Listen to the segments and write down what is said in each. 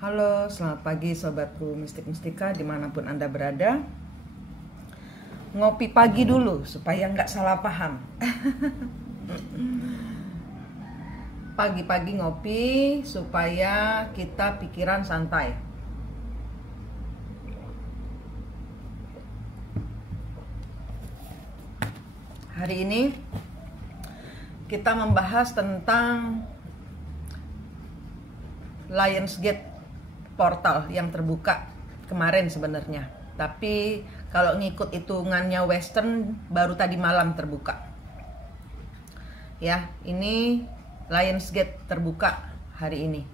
Halo, selamat pagi sobatku mistik-mistika dimanapun Anda berada. Ngopi pagi dulu supaya nggak salah paham. Pagi-pagi ngopi supaya kita pikiran santai. Hari ini kita membahas tentang Lionsgate portal yang terbuka kemarin sebenarnya, tapi kalau ngikut hitungannya Western baru tadi malam terbuka. Ya, ini Lionsgate terbuka hari ini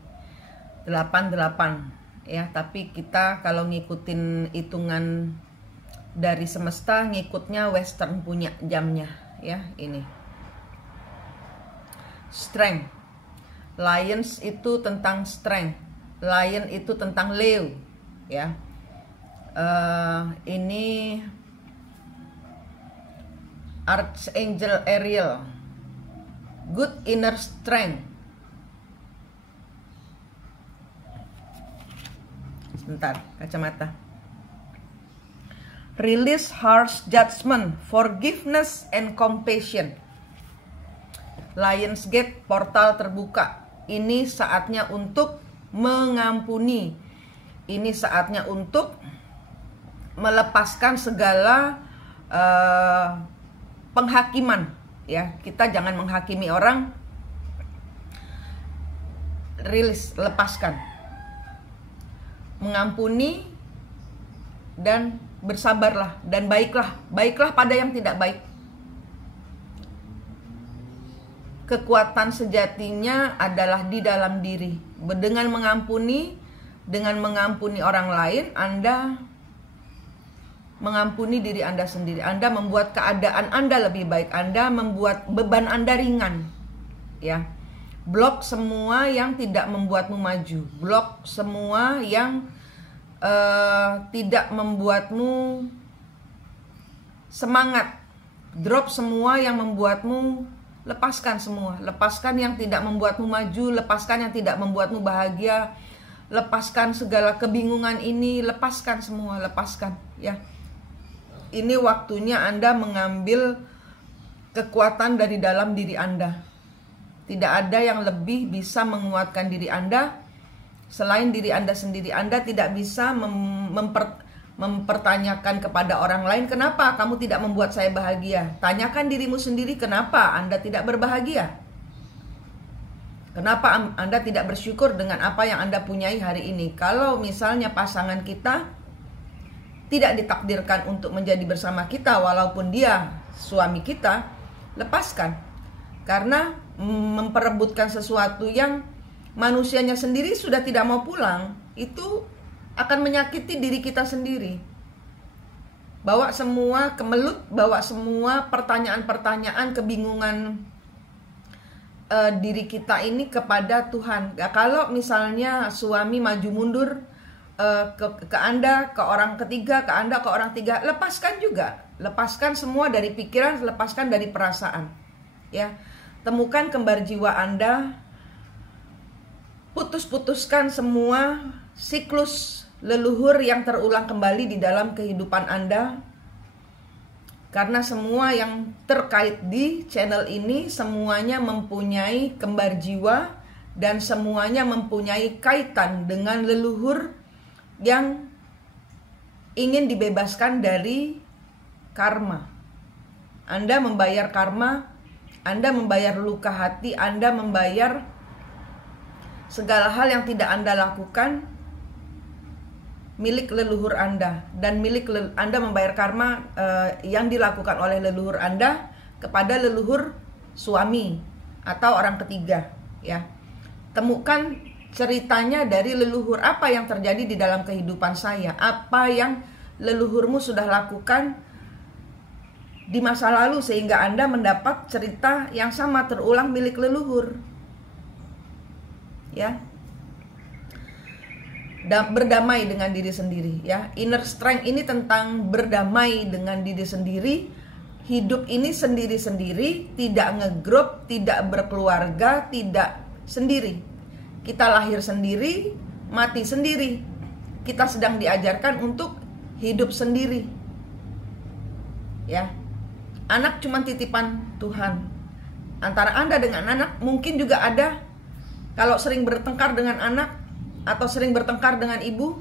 88 ya, tapi kita kalau ngikutin hitungan dari semesta ngikutnya Western punya jamnya ya. Ini strength, Lions itu tentang strength, Lion itu tentang Leo ya. Ini Archangel Ariel, good inner strength. Sebentar, kacamata. Release harsh judgment, forgiveness and compassion. Lionsgate portal terbuka. Ini saatnya untuk mengampuni. Ini saatnya untuk melepaskan segala penghakiman ya. Kita jangan menghakimi orang. Rilis, lepaskan. Mengampuni dan bersabarlah dan baiklah pada yang tidak baik. Kekuatan sejatinya adalah di dalam diri. Dengan mengampuni orang lain, Anda mengampuni diri Anda sendiri. Anda membuat keadaan Anda lebih baik. Anda membuat beban Anda ringan. Ya. Blok semua yang tidak membuatmu maju. Blok semua yang tidak membuatmu semangat. Drop semua yang membuatmu, lepaskan semua. Lepaskan yang tidak membuatmu maju, lepaskan yang tidak membuatmu bahagia, lepaskan segala kebingungan ini, lepaskan semua, lepaskan ya. Ini waktunya Anda mengambil kekuatan dari dalam diri Anda. Tidak ada yang lebih bisa menguatkan diri Anda selain diri Anda sendiri. Anda tidak bisa mempertanyakan kepada orang lain, kenapa kamu tidak membuat saya bahagia? Tanyakan dirimu sendiri, kenapa Anda tidak berbahagia? Kenapa Anda tidak bersyukur dengan apa yang Anda punyai hari ini? Kalau misalnya pasangan kita tidak ditakdirkan untuk menjadi bersama kita, walaupun dia suami kita, lepaskan. Karena memperebutkan sesuatu yang manusianya sendiri sudah tidak mau pulang, itu akan menyakiti diri kita sendiri. Bawa semua kemelut, bawa semua pertanyaan-pertanyaan, kebingungan diri kita ini kepada Tuhan. Ya, kalau misalnya suami maju mundur ke Anda, ke orang ketiga, ke Anda, ke orang tiga, lepaskan juga. Lepaskan semua dari pikiran, lepaskan dari perasaan. Ya, temukan kembar jiwa Anda. Putus-putuskan semua siklus leluhur yang terulang kembali di dalam kehidupan Anda. Karena semua yang terkait di channel ini semuanya mempunyai kembar jiwa dan semuanya mempunyai kaitan dengan leluhur yang ingin dibebaskan dari karma. Anda membayar karma, Anda membayar luka hati, Anda membayar segala hal yang tidak Anda lakukan milik leluhur Anda. Dan Anda membayar karma yang dilakukan oleh leluhur Anda kepada leluhur suami atau orang ketiga ya. Temukan ceritanya dari leluhur, apa yang terjadi di dalam kehidupan saya, apa yang leluhurmu sudah lakukan di masa lalu sehingga Anda mendapat cerita yang sama terulang milik leluhur. Ya, berdamai dengan diri sendiri ya. Inner strength ini tentang berdamai dengan diri sendiri. Hidup ini sendiri-sendiri, tidak ngegrup, tidak berkeluarga, tidak sendiri. Kita lahir sendiri, mati sendiri. Kita sedang diajarkan untuk hidup sendiri. Ya. Anak cuma titipan Tuhan. Antara Anda dengan anak mungkin juga ada, kalau sering bertengkar dengan anak atau sering bertengkar dengan ibu,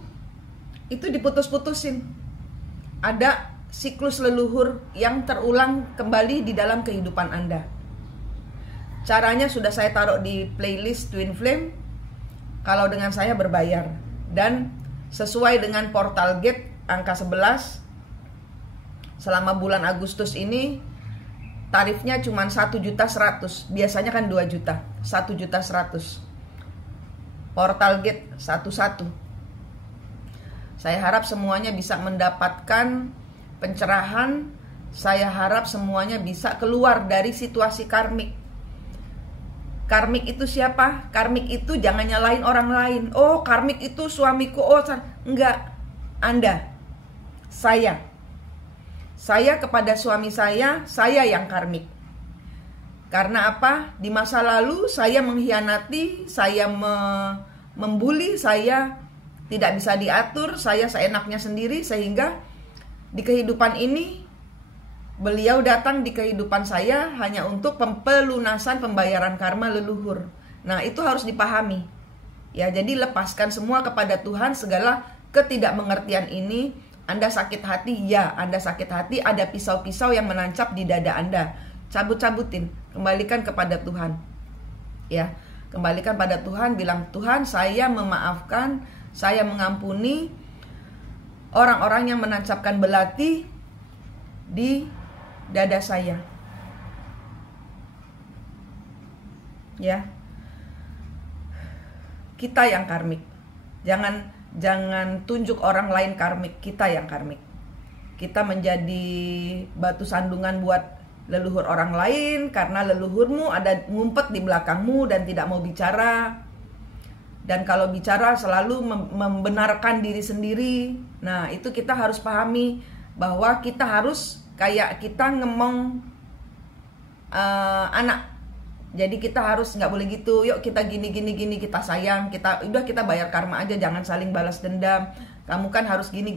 itu diputus-putusin. Ada siklus leluhur yang terulang kembali di dalam kehidupan Anda. Caranya sudah saya taruh di playlist Twin Flame. Kalau dengan saya berbayar. Dan sesuai dengan Portal Gate angka 11, selama bulan Agustus ini tarifnya cuma 1.100.000. Biasanya kan 2 juta. 1.100.000. Portal Gate 11. Saya harap semuanya bisa mendapatkan pencerahan. Saya harap semuanya bisa keluar dari situasi karmik. Karmik itu siapa? Karmik itu jangan nyalain orang lain. Oh, karmik itu suamiku. Oh, enggak. Anda. Saya kepada suami saya yang karmik. Karena apa? Di masa lalu saya mengkhianati, saya membuli, saya tidak bisa diatur, saya seenaknya sendiri, sehingga di kehidupan ini beliau datang di kehidupan saya hanya untuk pelunasan pembayaran karma leluhur. Nah, itu harus dipahami. Ya, jadi lepaskan semua kepada Tuhan segala ketidakmengertian ini. Anda sakit hati, ya, Anda sakit hati, ada pisau-pisau yang menancap di dada Anda. Cabut-cabutin, kembalikan kepada Tuhan. Ya, kembalikan pada Tuhan, bilang, Tuhan, saya memaafkan, saya mengampuni orang-orang yang menancapkan belati di dada saya. Ya. Kita yang karmik. Jangan tunjuk orang lain karmik, kita yang karmik. Kita menjadi batu sandungan buat leluhur orang lain karena leluhurmu ada ngumpet di belakangmu dan tidak mau bicara. Dan kalau bicara selalu membenarkan diri sendiri. Nah, itu kita harus pahami bahwa kita harus kayak kita ngemong anak. Jadi kita harus nggak boleh gitu. Yuk kita gini kita sayang, kita bayar karma aja, jangan saling balas dendam. Kamu kan harus gini,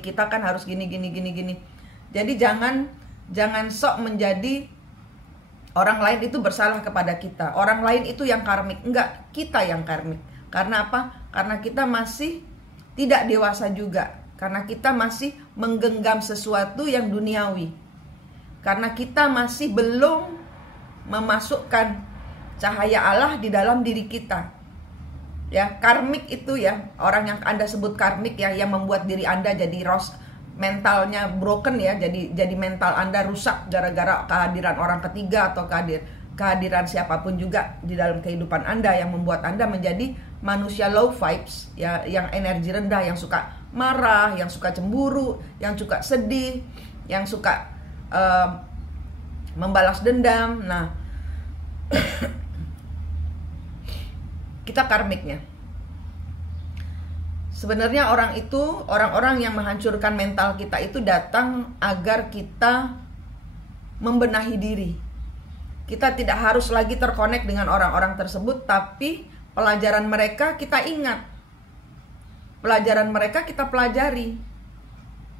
kita kan harus gini. Jadi jangan sok menjadi orang lain itu bersalah kepada kita. Orang lain itu yang karmik, enggak, kita yang karmik. Karena apa? Karena kita masih tidak dewasa juga. Karena kita masih menggenggam sesuatu yang duniawi. Karena kita masih belum memasukkan cahaya Allah di dalam diri kita. Ya, karmik itu ya, orang yang Anda sebut karmik ya, yang membuat diri Anda jadi mentalnya broken ya, jadi mental Anda rusak gara-gara kehadiran orang ketiga atau kehadiran siapapun juga di dalam kehidupan Anda yang membuat Anda menjadi manusia low vibes ya, yang energi rendah, yang suka marah, yang suka cemburu, yang suka sedih, yang suka membalas dendam. Nah, kita karmiknya. Sebenarnya orang-orang yang menghancurkan mental kita itu datang agar kita membenahi diri. Kita tidak harus lagi terkonek dengan orang-orang tersebut, tapi pelajaran mereka kita ingat. Pelajaran mereka kita pelajari.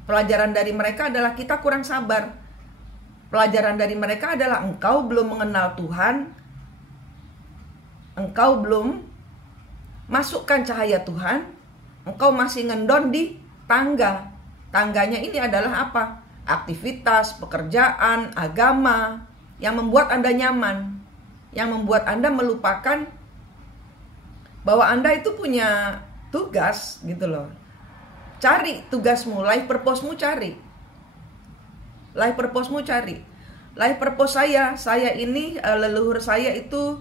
Pelajaran dari mereka adalah kita kurang sabar. Pelajaran dari mereka adalah engkau belum mengenal Tuhan, engkau belum masukkan cahaya Tuhan, engkau masih ngendon di tangga. Tangganya ini adalah apa? Aktivitas, pekerjaan, agama yang membuat Anda nyaman, yang membuat Anda melupakan bahwa Anda itu punya tugas gitu loh. Cari tugasmu, life purpose-mu cari. Life purpose-mu cari. Life purpose saya ini leluhur saya itu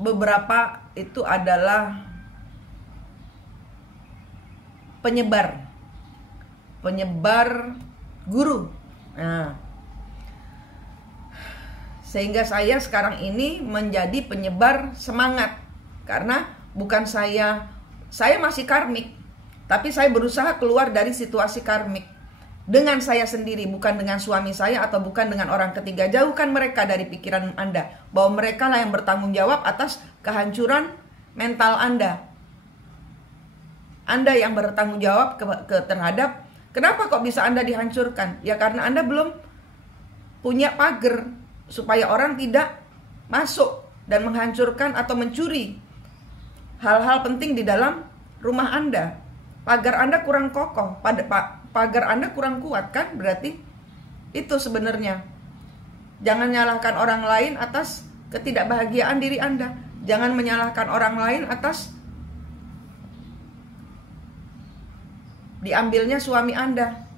beberapa itu adalah penyebar guru. Nah, sehingga saya sekarang ini menjadi penyebar semangat. Karena bukan saya masih karmik, tapi saya berusaha keluar dari situasi karmik. Dengan saya sendiri, bukan dengan suami saya atau bukan dengan orang ketiga. Jauhkan mereka dari pikiran Anda, bahwa mereka lah yang bertanggung jawab atas kehancuran mental Anda. Anda yang bertanggung jawab terhadap kenapa kok bisa Anda dihancurkan. Ya karena Anda belum punya pagar supaya orang tidak masuk dan menghancurkan atau mencuri hal-hal penting di dalam rumah Anda. Pagar Anda kurang kokoh, pagar Anda kurang kuat kan, berarti itu sebenarnya. Jangan nyalahkan orang lain atas ketidakbahagiaan diri Anda. Jangan menyalahkan orang lain atas diambilnya suami Anda.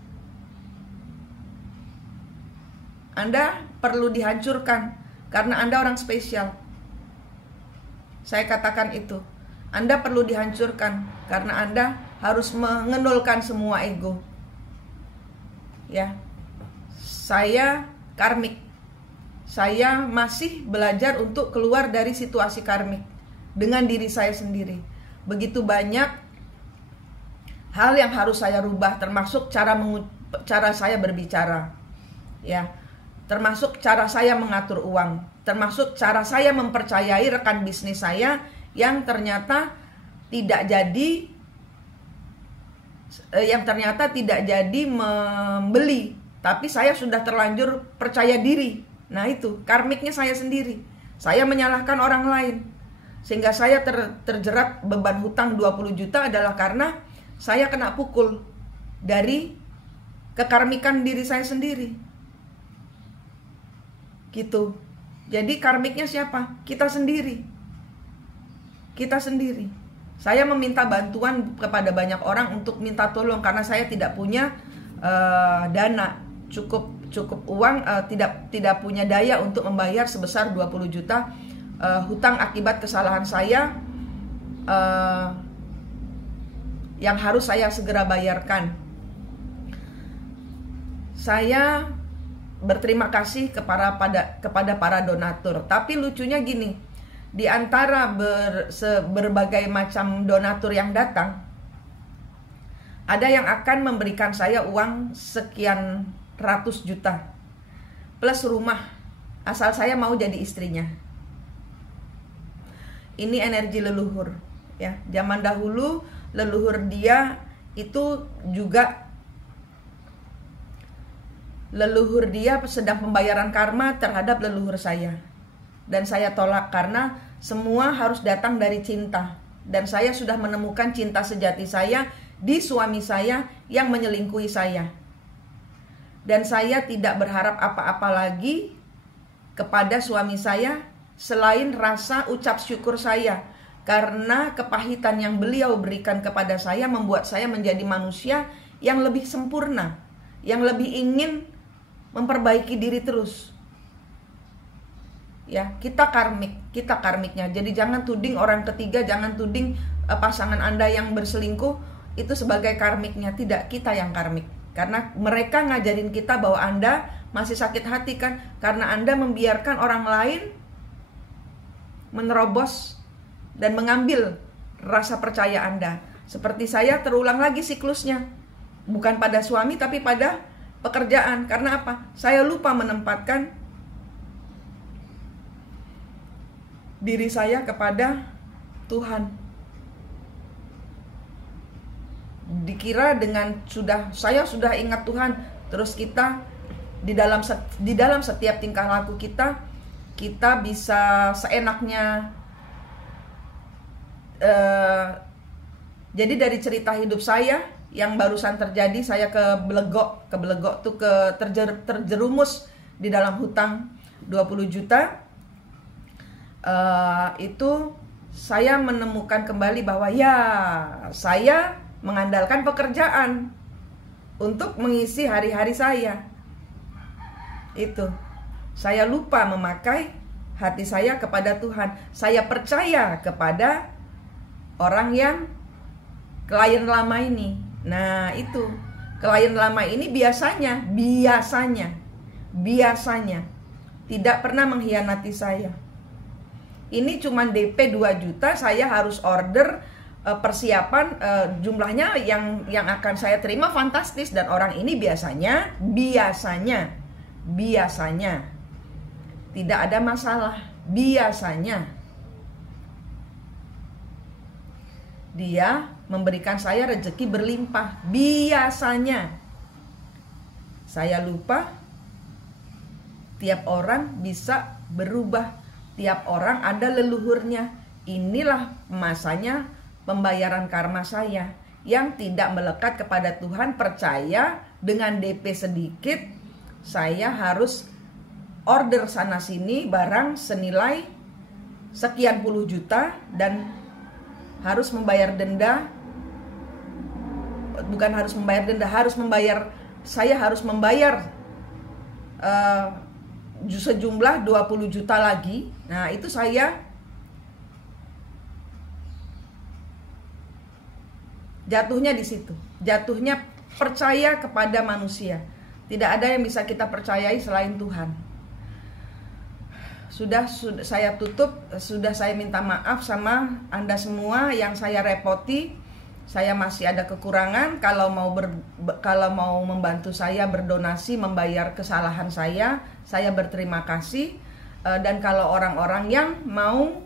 Anda perlu dihancurkan karena Anda orang spesial. Saya katakan itu. Anda perlu dihancurkan karena Anda harus mengendolkan semua ego. Ya. Saya karmik. Saya masih belajar untuk keluar dari situasi karmik dengan diri saya sendiri. Begitu banyak hal yang harus saya rubah, termasuk cara saya berbicara. Ya. Termasuk cara saya mengatur uang, termasuk cara saya mempercayai rekan bisnis saya yang ternyata tidak jadi membeli, tapi saya sudah terlanjur percaya diri. Nah itu karmiknya saya sendiri. Saya menyalahkan orang lain sehingga saya terjerat beban hutang 20 juta adalah karena saya kena pukul dari kekarmikan diri saya sendiri. Gitu. Jadi karmiknya siapa? Kita sendiri. Kita sendiri. Saya meminta bantuan kepada banyak orang untuk minta tolong karena saya tidak punya dana cukup uang, tidak punya daya untuk membayar sebesar 20 juta hutang akibat kesalahan saya yang harus saya segera bayarkan. Saya berterima kasih kepada para donatur. Tapi lucunya gini, di antara berbagai macam donatur yang datang, ada yang akan memberikan saya uang sekian ratus juta plus rumah, asal saya mau jadi istrinya. Ini energi leluhur, ya. Zaman dahulu leluhur dia itu juga leluhur dia sedang pembayaran karma terhadap leluhur saya. Dan saya tolak karena semua harus datang dari cinta. Dan saya sudah menemukan cinta sejati saya di suami saya yang menyelingkuhi saya. Dan saya tidak berharap apa-apa lagi kepada suami saya selain rasa ucap syukur saya. Karena kepahitan yang beliau berikan kepada saya membuat saya menjadi manusia yang lebih sempurna, yang lebih ingin memperbaiki diri terus. Ya, kita karmiknya. Jadi jangan tuding orang ketiga, jangan tuding pasangan Anda yang berselingkuh itu sebagai karmiknya. Tidak, kita yang karmik. Karena mereka ngajarin kita bahwa Anda masih sakit hati kan karena Anda membiarkan orang lain menerobos dan mengambil rasa percaya Anda. Seperti saya terulang lagi siklusnya. Bukan pada suami tapi pada pekerjaan. Karena apa? Saya lupa menempatkan diri saya kepada Tuhan. Dikira dengan saya sudah ingat Tuhan, terus kita di dalam setiap tingkah laku kita bisa seenaknya. Jadi dari cerita hidup saya yang barusan terjadi, saya kebelegok tuh terjerumus di dalam hutang 20 juta. Itu saya menemukan kembali bahwa ya saya mengandalkan pekerjaan untuk mengisi hari-hari saya. Itu saya lupa memakai hati saya kepada Tuhan. Saya percaya kepada orang yang klien lama ini. Nah itu klien lama ini biasanya tidak pernah mengkhianati saya. Ini cuma DP 2 juta, saya harus order persiapan jumlahnya yang akan saya terima fantastis. Dan orang ini biasanya tidak ada masalah. Biasanya Dia memberikan saya rezeki berlimpah. Biasanya saya lupa, tiap orang bisa berubah, tiap orang ada leluhurnya. Inilah masanya pembayaran karma saya yang tidak melekat kepada Tuhan. Percaya dengan DP sedikit, saya harus order sana sini barang senilai sekian puluh juta dan harus membayar denda. Bukan harus membayar denda, saya harus membayar sejumlah 20 juta lagi. Nah, itu saya jatuhnya di situ. Jatuhnya percaya kepada manusia. Tidak ada yang bisa kita percayai selain Tuhan. Sudah saya tutup, sudah saya minta maaf sama Anda semua yang saya repoti. Saya masih ada kekurangan. Kalau mau membantu saya berdonasi, membayar kesalahan saya berterima kasih. Dan kalau orang-orang yang mau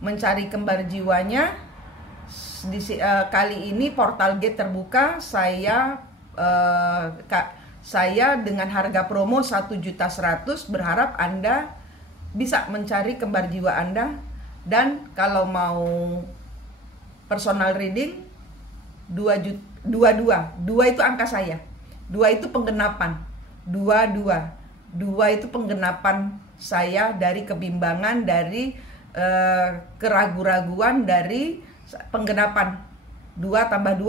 mencari kembar jiwanya, kali ini portal gate terbuka. Saya dengan harga promo 1.100.000 berharap Anda bisa mencari kembar jiwa Anda. Dan kalau mau personal reading 22 itu angka saya. 2 itu penggenapan. 2 itu penggenapan saya dari kebimbangan, dari keraguan-raguan, dari penggenapan. 2 tambah 2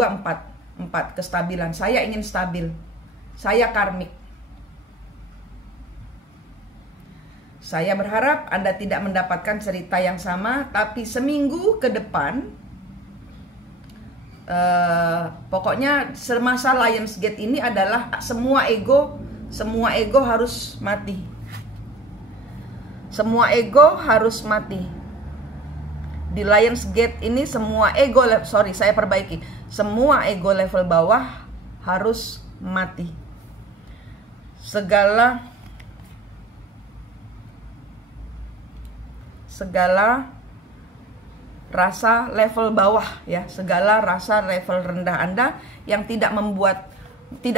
4 kestabilan. Saya ingin stabil. Saya karmik. Saya berharap Anda tidak mendapatkan cerita yang sama, tapi seminggu ke depan, pokoknya semasa Lionsgate ini adalah semua ego harus mati. Semua ego harus mati. Di Lionsgate ini semua ego, semua ego level bawah harus mati. Segala rasa level bawah ya, segala rasa level rendah Anda yang tidak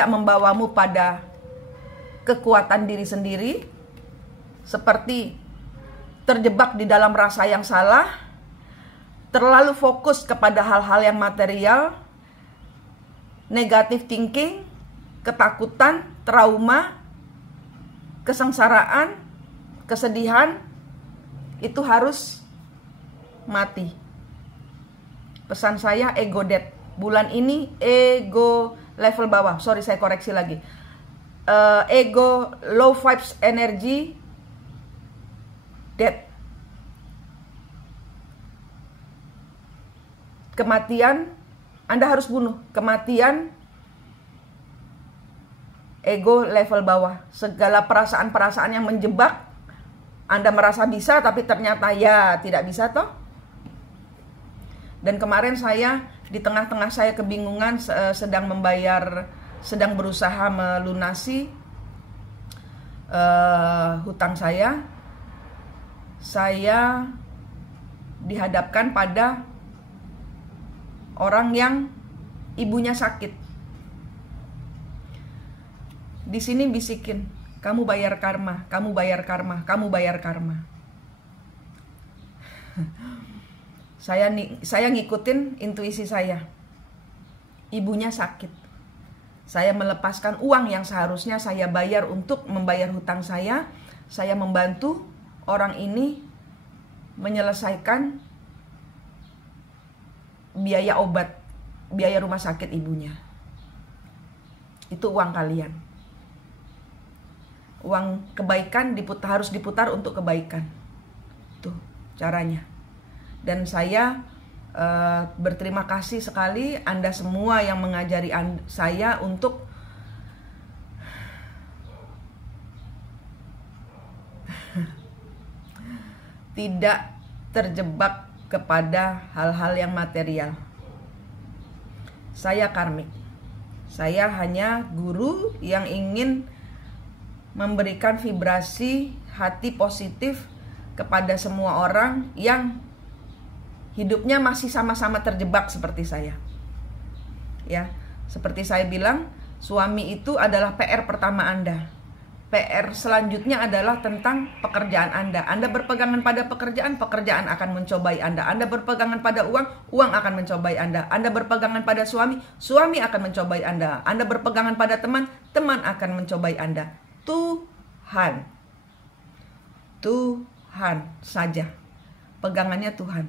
membawamu pada kekuatan diri sendiri, seperti terjebak di dalam rasa yang salah, terlalu fokus kepada hal-hal yang material, negative thinking, ketakutan, trauma, kesengsaraan, kesedihan, itu harus mati. Pesan saya, ego death. Bulan ini ego level bawah. Saya koreksi lagi. Ego low vibes energy death. Kematian Anda harus bunuh. Kematian ego level bawah. Segala perasaan-perasaan yang menjebak. Anda merasa bisa tapi ternyata ya tidak bisa toh. Dan kemarin saya di tengah-tengah saya kebingungan, sedang berusaha melunasi hutang saya dihadapkan pada orang yang ibunya sakit. Di sini bisikin, kamu bayar karma, kamu bayar karma, kamu bayar karma. Saya ngikutin intuisi saya. Ibunya sakit. Saya melepaskan uang yang seharusnya saya bayar untuk membayar hutang saya. Saya membantu orang ini menyelesaikan biaya obat, biaya rumah sakit ibunya. Itu uang kalian. Uang kebaikan harus diputar untuk kebaikan. Tuh caranya. Dan saya berterima kasih sekali Anda semua yang mengajari saya untuk tidak terjebak kepada hal-hal yang material. Saya karmik. Saya hanya guru yang ingin memberikan vibrasi hati positif kepada semua orang yang hidupnya masih sama-sama terjebak seperti saya. Ya, seperti saya bilang, suami itu adalah PR pertama Anda. PR selanjutnya adalah tentang pekerjaan Anda. Anda berpegangan pada pekerjaan, pekerjaan akan mencobai Anda. Anda berpegangan pada uang, uang akan mencobai Anda. Anda berpegangan pada suami, suami akan mencobai Anda. Anda berpegangan pada teman, teman akan mencobai Anda. Tuhan saja. Pegangannya Tuhan.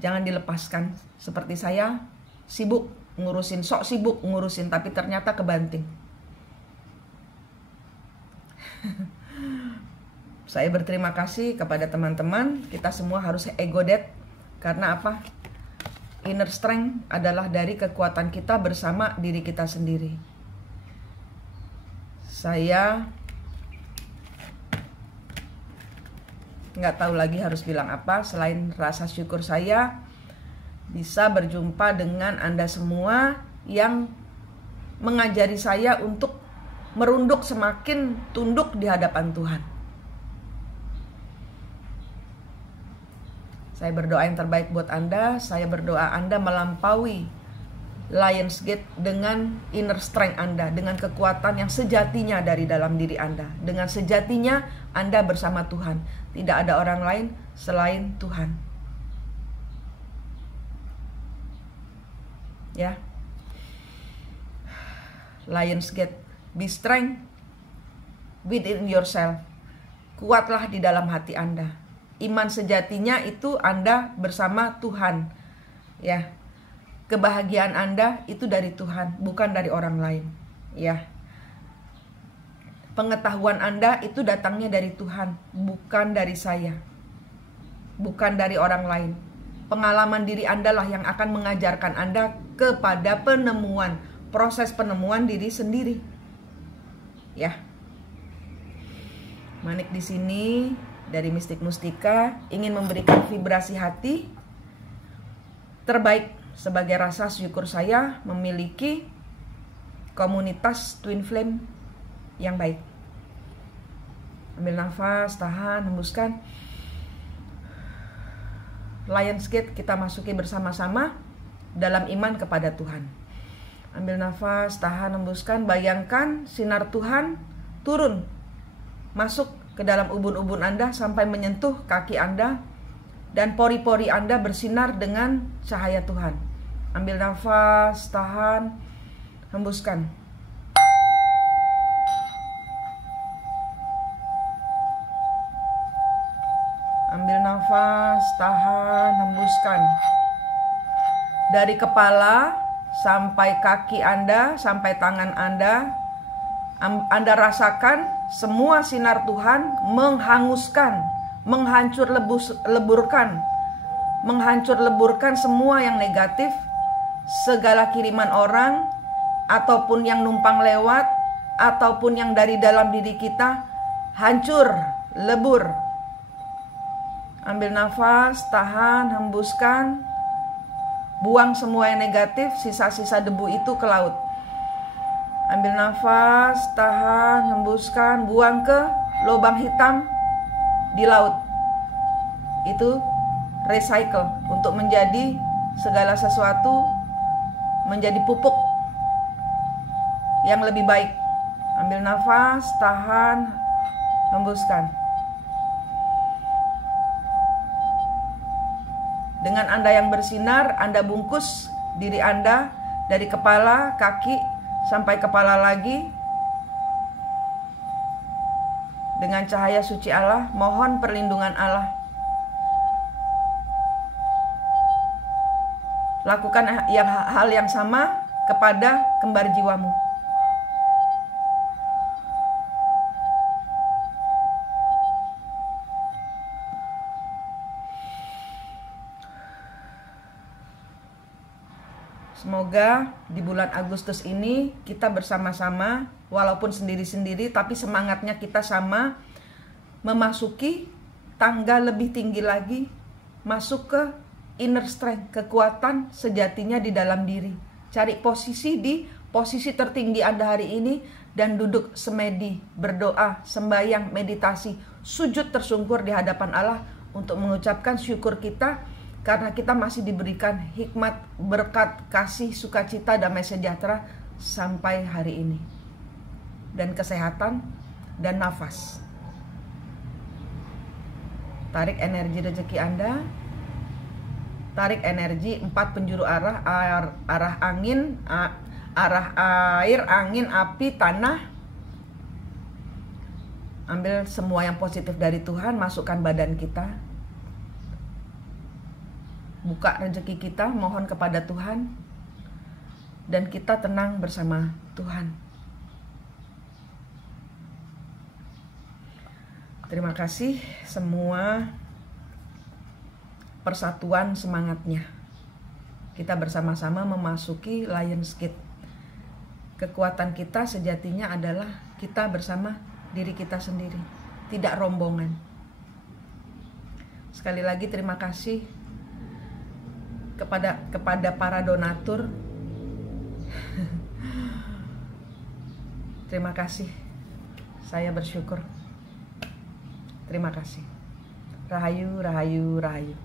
Jangan dilepaskan. Seperti saya, sibuk ngurusin, tapi ternyata kebanting. Saya berterima kasih kepada teman-teman. Kita semua harus ego death. Karena apa? Inner strength adalah dari kekuatan kita bersama diri kita sendiri. Saya nggak tahu lagi harus bilang apa selain rasa syukur saya bisa berjumpa dengan Anda semua yang mengajari saya untuk merunduk semakin tunduk di hadapan Tuhan. Saya berdoa yang terbaik buat Anda. Saya berdoa Anda melampaui Lionsgate dengan inner strength Anda, dengan kekuatan yang sejatinya dari dalam diri Anda. Dengan sejatinya Anda bersama Tuhan. Tidak ada orang lain selain Tuhan. Ya. Lionsgate, be strength within yourself. Kuatlah di dalam hati Anda. Iman sejatinya itu Anda bersama Tuhan. Ya. Kebahagiaan Anda itu dari Tuhan, bukan dari orang lain. Ya. Pengetahuan Anda itu datangnya dari Tuhan, bukan dari saya. Bukan dari orang lain. Pengalaman diri Anda lah yang akan mengajarkan Anda kepada penemuan, proses penemuan diri sendiri. Ya. Manik di sini dari Mistik Mustika ingin memberikan vibrasi hati terbaik sebagai rasa syukur saya memiliki komunitas Twin Flame yang baik. Ambil nafas, tahan, hembuskan. Lionsgate kita masuki bersama-sama dalam iman kepada Tuhan. Ambil nafas, tahan, hembuskan. Bayangkan sinar Tuhan turun, masuk ke dalam ubun-ubun Anda sampai menyentuh kaki Anda, dan pori-pori Anda bersinar dengan cahaya Tuhan. Ambil nafas, tahan, hembuskan. Ambil nafas, tahan, hembuskan. Dari kepala sampai kaki Anda, sampai tangan Anda rasakan semua sinar Tuhan menghanguskan, menghancur leburkan semua yang negatif, segala kiriman orang, ataupun yang numpang lewat, ataupun yang dari dalam diri kita, hancur, lebur. Ambil nafas, tahan, hembuskan. Buang semua yang negatif, sisa-sisa debu itu ke laut. Ambil nafas, tahan, hembuskan. Buang ke lubang hitam di laut. Itu recycle untuk menjadi segala sesuatu, menjadi pupuk yang lebih baik. Ambil nafas, tahan, hembuskan. Dengan Anda yang bersinar, Anda bungkus diri Anda dari kepala, kaki, sampai kepala lagi dengan cahaya suci Allah. Mohon perlindungan Allah. Lakukan hal yang sama kepada kembar jiwamu. Semoga di bulan Agustus ini kita bersama-sama, walaupun sendiri-sendiri, tapi semangatnya kita sama, memasuki tangga lebih tinggi lagi, masuk ke inner strength, kekuatan sejatinya di dalam diri. Cari posisi di posisi tertinggi Anda hari ini dan duduk semedi, berdoa, sembahyang, meditasi, sujud tersungkur di hadapan Allah untuk mengucapkan syukur kita karena kita masih diberikan hikmat, berkat, kasih, sukacita, damai sejahtera sampai hari ini, dan kesehatan dan nafas. Tarik energi rezeki Anda, tarik energi 4 penjuru arah, arah angin, arah air, angin, api, tanah. Ambil semua yang positif dari Tuhan, masukkan badan kita. Buka rezeki kita, mohon kepada Tuhan, dan kita tenang bersama Tuhan. Terima kasih semua persatuan semangatnya. Kita bersama-sama memasuki Lionsgate. Kekuatan kita sejatinya adalah kita bersama diri kita sendiri, tidak rombongan. Sekali lagi terima kasih kepada para donatur. Terima kasih. Saya bersyukur. Terima kasih. Rahayu, rahayu, rahayu.